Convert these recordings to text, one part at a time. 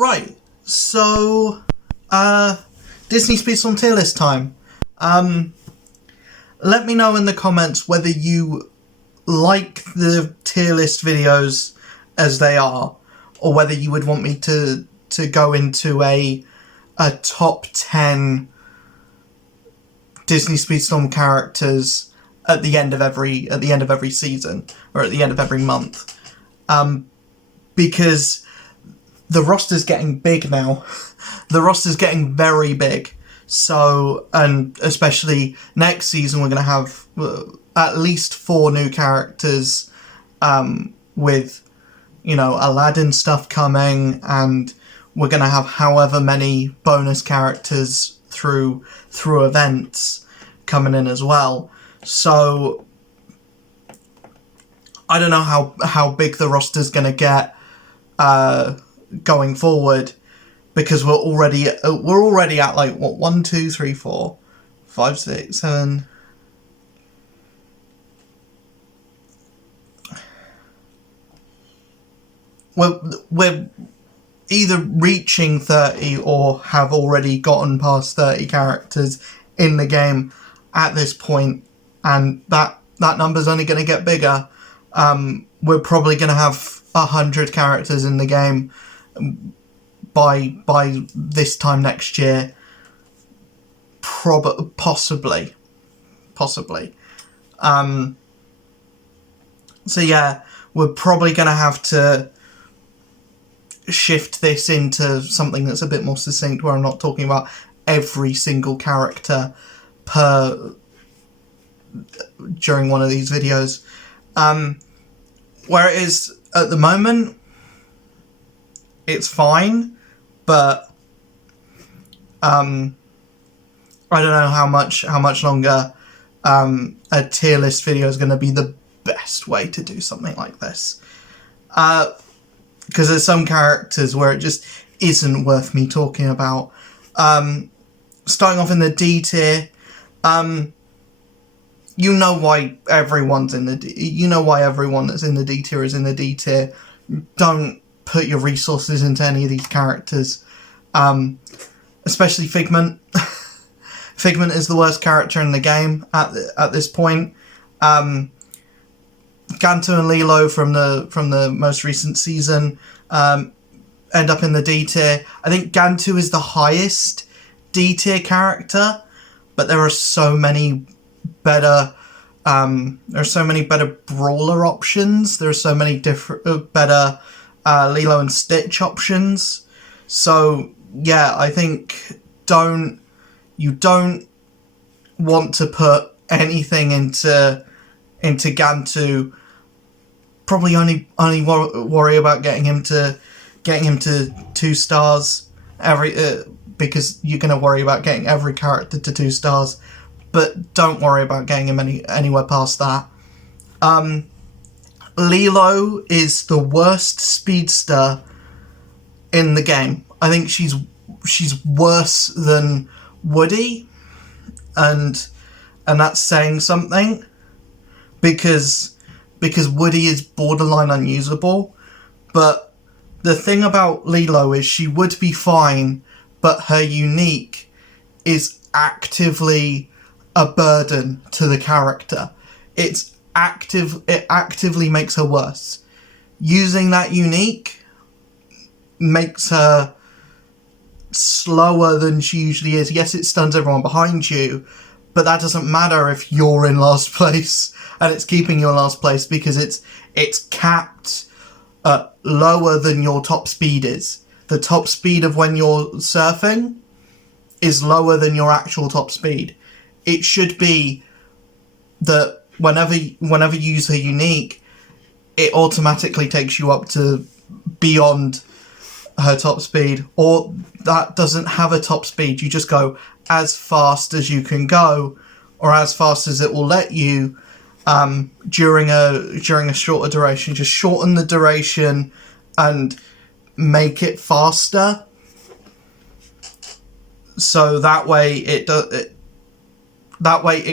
Right, so, Disney Speedstorm tier list time. Let me know in the comments whether you like the tier list videos as they are, or whether you would want me to go into a top 10 Disney Speedstorm characters at the end of every season, or at the end of every month. Because the roster's getting big now. The roster's getting very big. So, and especially next season, we're going to have at least 4 new characters, with, you know, Aladdin stuff coming, and we're going to have however many bonus characters through events coming in as well. So, I don't know how big the roster's going to get going forward, because we're already at like what 1, 2, 3, 4, 5, 6, 7. We're either reaching 30 or have already gotten past 30 characters in the game at this point, and that number's only going to get bigger. We're probably going to have 100 characters in the game by this time next year. Possibly. So yeah, we're probably going to have to shift this into something that's a bit more succinct, where I'm not talking about every single character during one of these videos. Where it is at the moment, it's fine, but I don't know how much longer a tier list video is going to be the best way to do something like this. Because there's some characters where it just isn't worth me talking about. Starting off in the D tier, you know why everyone's in the D. You know why everyone that's in the D tier is in the D tier. Don't put your resources into any of these characters, especially Figment. Figment is the worst character in the game at this point. Gantu and Lilo from the most recent season end up in the D tier. I think Gantu is the highest D tier character, but there are so many better brawler options. There are so many better Lilo and Stitch options. So yeah, I think you don't want to put anything into Gantu. Probably only worry about getting him to 2 stars because you're going to worry about getting every character to 2 stars, but don't worry about getting him anywhere past that. Lilo is the worst speedster in the game. I think she's worse than Woody, and that's saying something, because Woody is borderline unusable. But the thing about Lilo is she would be fine, but her unique is actively a burden to the character. It actively makes her worse. Using that unique makes her slower than she usually is. Yes, it stuns everyone behind you, but that doesn't matter if you're in last place, and it's keeping you in last place because it's capped lower than your top speed is. The top speed of when you're surfing is lower than your actual top speed. It should be that whenever you use her unique, it automatically takes you up to beyond her top speed, or that doesn't have a top speed. You just go as fast as you can go, or as fast as it will let you during a shorter duration. Just shorten the duration and make it faster, so that way it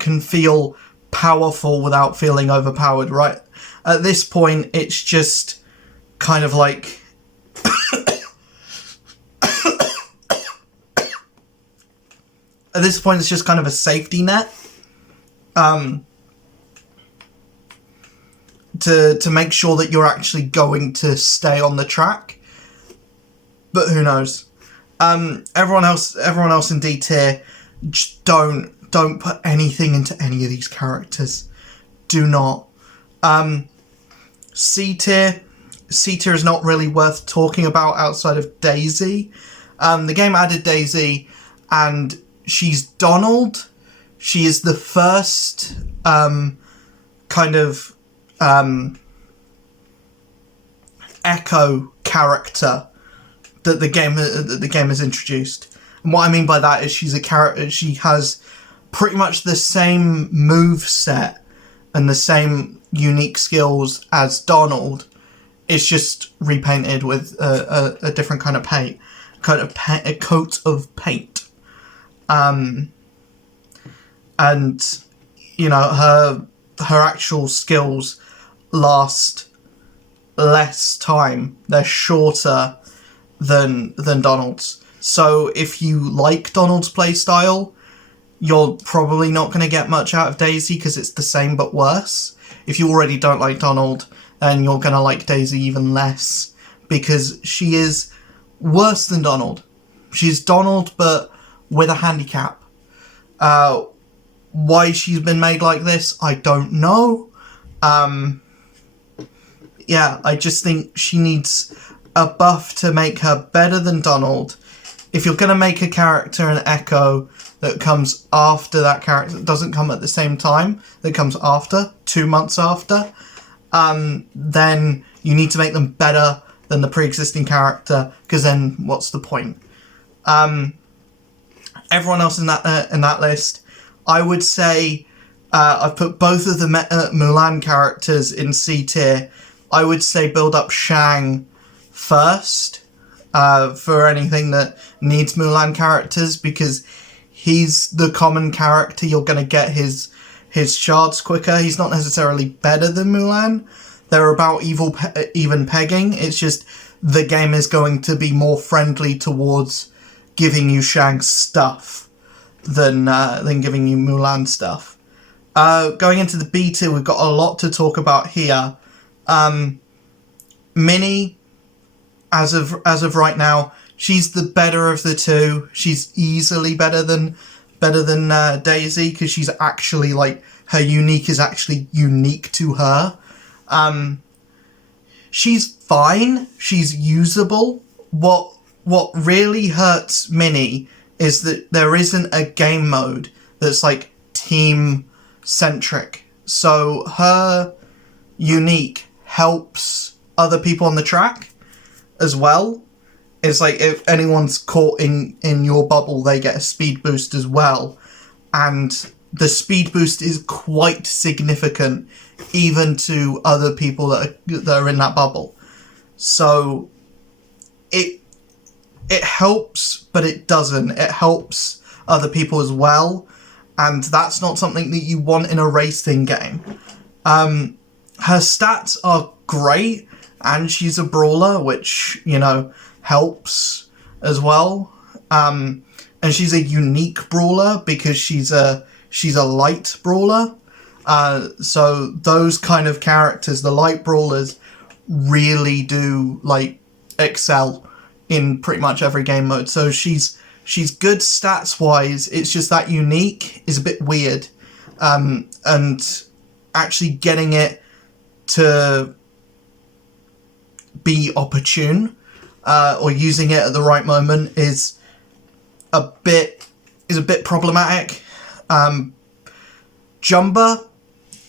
can feel powerful without feeling overpowered. Right at this point, it's just kind of like at this point, it's just kind of a safety net. To make sure that you're actually going to stay on the track. But who knows? Everyone else in D tier, just don't put anything into any of these characters. Do not. C tier is not really worth talking about outside of Daisy. The game added Daisy, and she's Donald. She is the first kind of Echo character that the game has introduced. And what I mean by that is she's a character. She has pretty much the same move set and the same unique skills as Donald. It's just repainted with a different kind of paint, a coat of paint. And you know, her actual skills last less time. They're shorter than Donald's. So if you like Donald's playstyle, you're probably not going to get much out of Daisy because it's the same but worse. If you already don't like Donald, then you're going to like Daisy even less because she is worse than Donald. She's Donald but with a handicap. Why she's been made like this, I don't know. Yeah, I just think she needs a buff to make her better than Donald. If you're going to make a character an Echo that comes after that character, that doesn't come at the same time, that comes after, 2 months after, then you need to make them better than the pre-existing character, because then what's the point? Everyone else in that list, I would say, I've put both of the Mulan characters in C tier. I would say build up Shang first for anything that needs Mulan characters, because he's the common character. You're going to get his shards quicker. He's not necessarily better than Mulan. They're about even pegging. It's just the game is going to be more friendly towards giving you Shang stuff than giving you Mulan stuff. Going into the B tier, we've got a lot to talk about here. Minnie, as of right now, she's the better of the two. She's easily better than Daisy, because she's actually, like, her unique is actually unique to her. She's fine. She's usable. What really hurts Minnie is that there isn't a game mode that's, like, team-centric. So her unique helps other people on the track as well. It's like if anyone's caught in your bubble, they get a speed boost as well. And the speed boost is quite significant even to other people that are in that bubble. So it helps, but it doesn't. It helps other people as well. And that's not something that you want in a racing game. Her stats are great, and she's a brawler, which, you know, helps as well. And she's a unique brawler because she's a light brawler. So those kind of characters, the light brawlers, really do, like, excel in pretty much every game mode. So she's good stats wise. It's just that unique is a bit weird, and actually getting it to be opportune, or using it at the right moment is a bit problematic. Jumba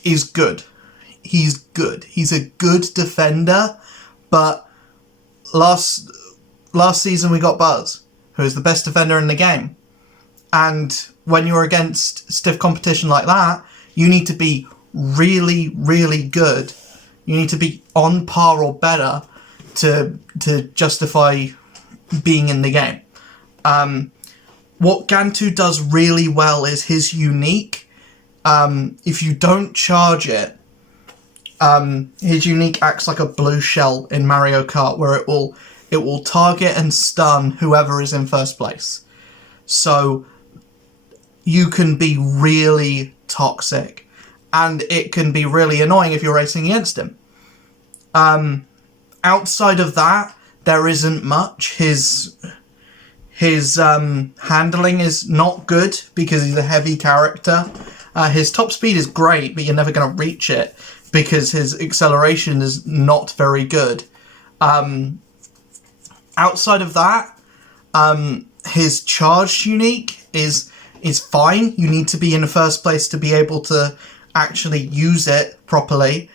is good. He's good. He's a good defender, but last season we got Buzz, who is the best defender in the game. And when you're against stiff competition like that, you need to be really, really good. You need to be on par or better to justify being in the game. What Gantu does really well is his unique. If you don't charge it, his unique acts like a blue shell in Mario Kart, where it will target and stun whoever is in first place. So you can be really toxic, and it can be really annoying if you're racing against him. Outside of that, there isn't much. His handling is not good because he's a heavy character. His top speed is great, but you're never going to reach it because his acceleration is not very good. Outside of that, his charged unique is fine. You need to be in the first place to be able to actually use it properly.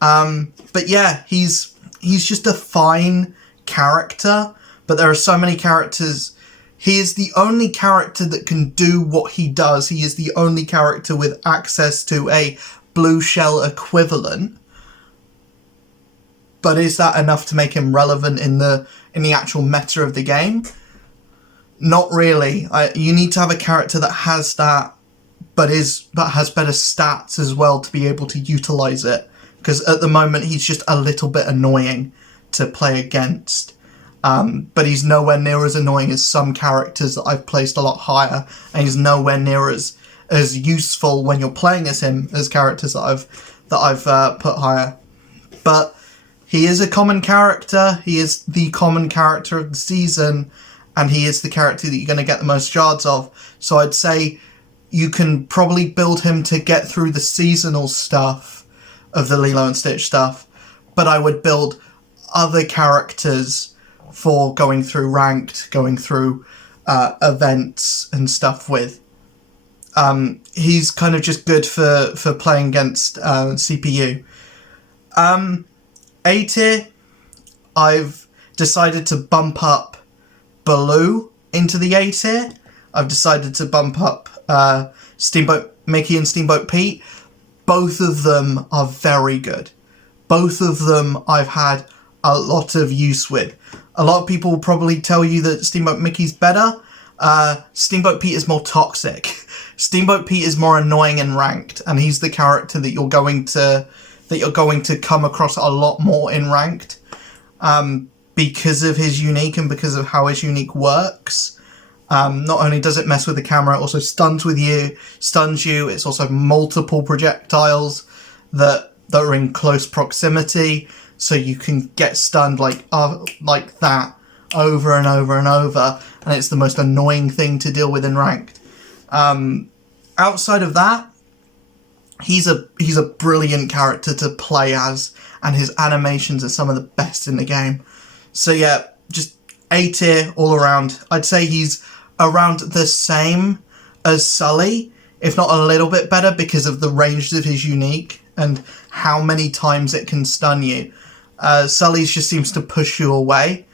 But yeah, he's just a fine character, but there are so many characters. He is the only character that can do what he does. He is the only character with access to a blue shell equivalent. But is that enough to make him relevant in the actual meta of the game? Not really. You need to have a character that has that, but has better stats as well to be able to utilize it. Because at the moment he's just a little bit annoying to play against. But he's nowhere near as annoying as some characters that I've placed a lot higher, and he's nowhere near as useful when you're playing as him as characters that I've put higher. But he is a common character. He is the common character of the season, and he is the character that you're going to get the most shards of. So I'd say you can probably build him to get through the seasonal stuff of the Lilo and Stitch stuff, but I would build other characters for going through ranked, going through events and stuff with. He's kind of just good for playing against CPU. A tier, I've decided to bump up Baloo into the A tier. I've decided to bump up Steamboat Mickey and Steamboat Pete. Both of them are very good. Both of them I've had a lot of use with. A lot of people will probably tell you that Steamboat Mickey's better. Steamboat Pete is more toxic. Steamboat Pete is more annoying and ranked, and he's the character that you're going to come across a lot more in ranked, because of his unique and because of how his unique works. Not only does it mess with the camera, it also stuns you. It's also multiple projectiles that are in close proximity, so you can get stunned like that over and over and over, and it's the most annoying thing to deal with in ranked. Outside of that, he's a brilliant character to play as, and his animations are some of the best in the game. So yeah, just A tier all around. I'd say he's around the same as Sully, if not a little bit better, because of the range of his unique and how many times it can stun you. Sully's just seems to push you away.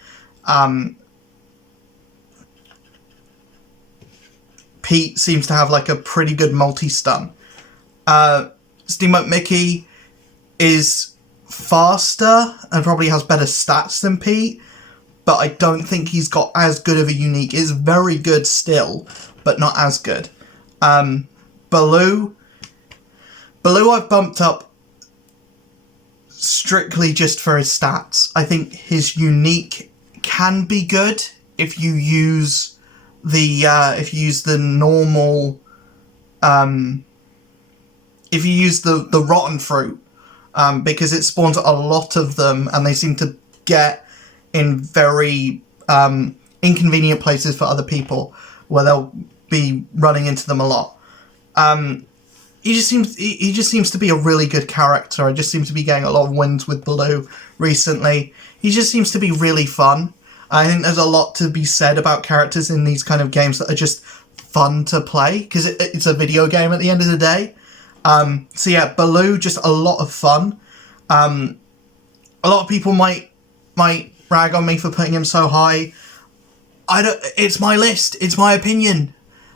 Pete seems to have like a pretty good multi-stun. Steamboat Mickey is faster and probably has better stats than Pete, but I don't think he's got as good of a unique. Is very good still, but not as good. Baloo I've bumped up strictly just for his stats. I think his unique can be good if you use the normal, if you use the rotten fruit, because it spawns a lot of them, and they seem to get in very inconvenient places for other people where they'll be running into them a lot. He just seems to be a really good character. I just seem to be getting a lot of wins with Baloo recently. He just seems to be really fun. I think there's a lot to be said about characters in these kind of games that are just fun to play, because it's a video game at the end of the day. So yeah, Baloo, just a lot of fun. A lot of people might rag on me for putting him so high. It's my list. It's my opinion.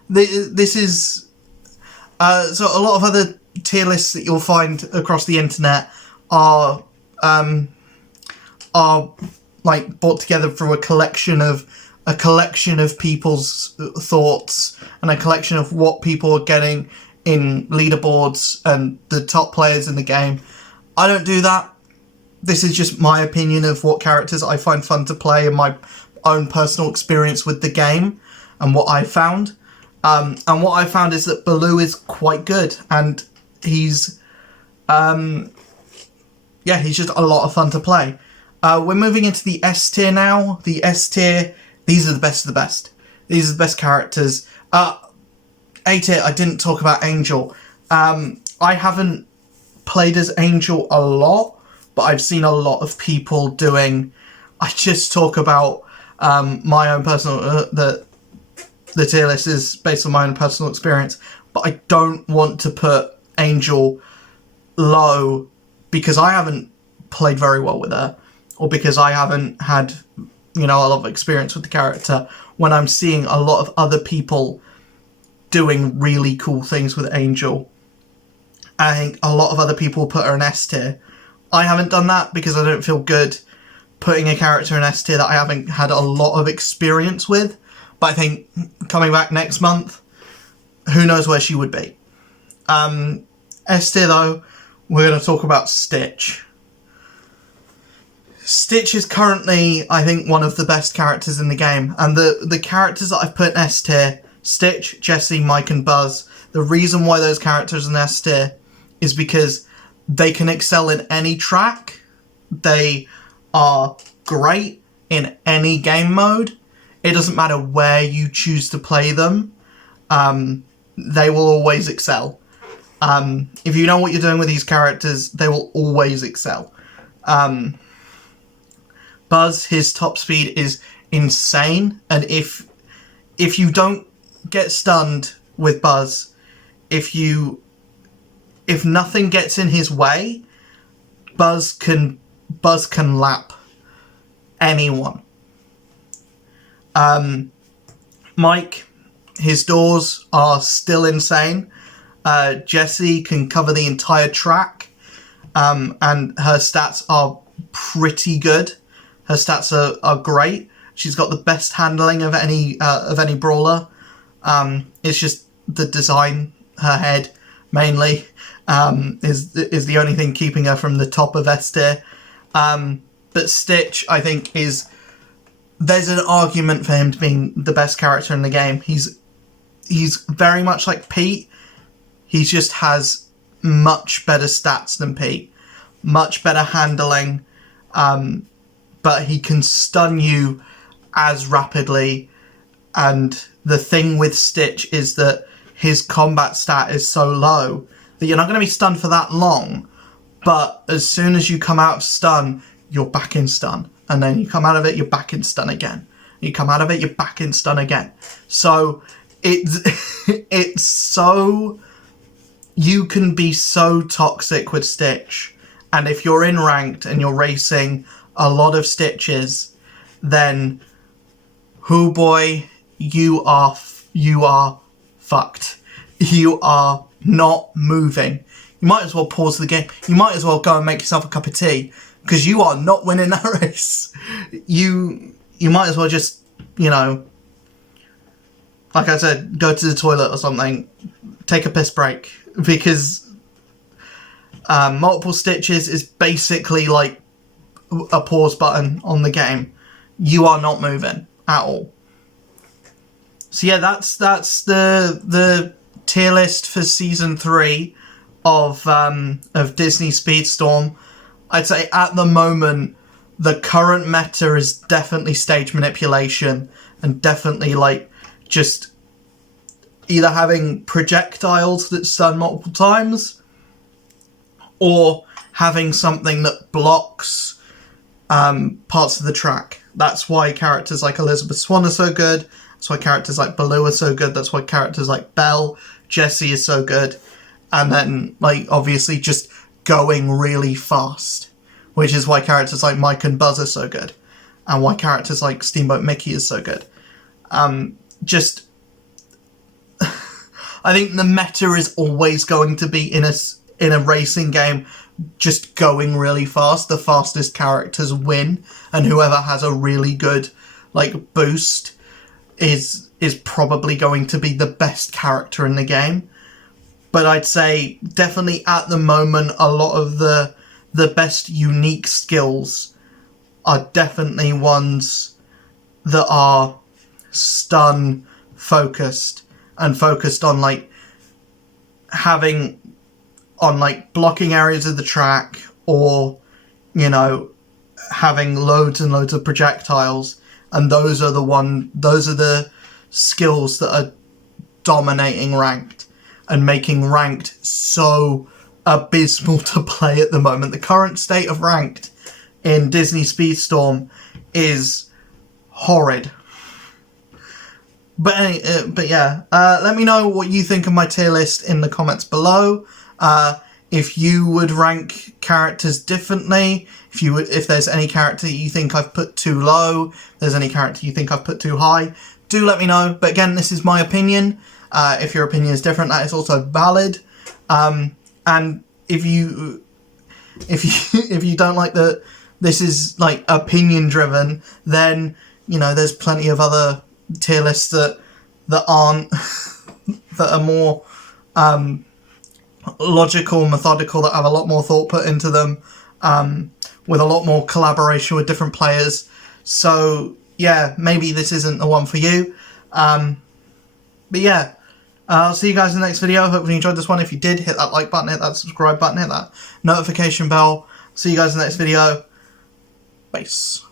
This is... so a lot of other tier lists that you'll find across the internet are like brought together through a collection of people's thoughts and a collection of what people are getting in leaderboards and the top players in the game. I don't do that. This is just my opinion of what characters I find fun to play and my own personal experience with the game and what I found. And what I found is that Baloo is quite good, and he's he's just a lot of fun to play. We're moving into the S tier now. The S tier, these are the best of the best. These are the best characters. A tier, I didn't talk about Angel. I haven't played as Angel a lot, but I've seen a lot of people doing... I just talk about my own personal... the tier list is based on my own personal experience, but I don't want to put Angel low because I haven't played very well with her, or because I haven't had, a lot of experience with the character, when I'm seeing a lot of other people doing really cool things with Angel. I think a lot of other people put her in S tier. I haven't done that because I don't feel good putting a character in S tier that I haven't had a lot of experience with. But I think coming back next month, who knows where she would be. S tier though, we're going to talk about Stitch. Stitch is currently, I think, one of the best characters in the game. And the characters that I've put in S tier, Stitch, Jessie, Mike and Buzz, the reason why those characters are in S tier is because they can excel in any track. They are great in any game mode. It doesn't matter where you choose to play them. They will always excel. If you know what you're doing with these characters, they will always excel. Buzz, his top speed is insane. And if you don't get stunned with Buzz, if nothing gets in his way, Buzz can lap anyone. Mike, his doors are still insane. Jessie can cover the entire track, and her stats are pretty good. Her stats are great. She's got the best handling of any brawler. It's just the design, her head mainly, is the only thing keeping her from the top of S tier. But Stitch, I think, there's an argument for him to being the best character in the game. He's very much like Pete. He just has much better stats than Pete, much better handling, but he can stun you as rapidly. And the thing with Stitch is that his combat stat is so low that you're not going to be stunned for that long, but as soon as you come out of stun, you're back in stun. And then you come out of it, you're back in stun again. You come out of it, you're back in stun again. So it's so... You can be so toxic with Stitch. And if you're in ranked and you're racing a lot of Stitches, then, hoo boy, you are fucked. You are not moving. You might as well pause the game. You might as well go and make yourself a cup of tea, because you are not winning that race. You might as well just, like I said, go to the toilet or something, take a piss break, because multiple Stitches is basically like a pause button on the game. You are not moving at all. So yeah, that's the tier list for season 3 of Disney Speedstorm. I'd say at the moment, the current meta is definitely stage manipulation, and definitely just either having projectiles that stun multiple times, or having something that blocks parts of the track. That's why characters like Elizabeth Swann are so good. That's why characters like Baloo are so good. That's why characters like Belle, Jessie is so good. And then, obviously just going really fast, which is why characters like Mike and Buzz are so good, and why characters like Steamboat Mickey is so good. I think the meta is always going to be in a racing game, just going really fast. The fastest characters win, and whoever has a really good boost is probably going to be the best character in the game. But I'd say definitely at the moment, a lot of the best unique skills are definitely ones that are stun focused. and focused on like blocking areas of the track, or, you know, having loads and loads of projectiles, and those are the skills that are dominating ranked and making ranked so abysmal to play at the moment. The current state of ranked in Disney Speedstorm is horrid. But yeah, let me know what you think of my tier list in the comments below. If you would rank characters differently, if there's any character you think I've put too low, if there's any character you think I've put too high, do let me know. But again, this is my opinion. If your opinion is different, that is also valid. And if you don't like that this is like opinion driven, then, you know, there's plenty of other tier lists that aren't that are more logical, methodical, that have a lot more thought put into them, with a lot more collaboration with different players. So yeah, maybe this isn't the one for you. But yeah, I'll see you guys in the next video. Hopefully you enjoyed this one. If you did, hit that like button, hit that subscribe button, hit that notification bell. See you guys in the next video. Peace.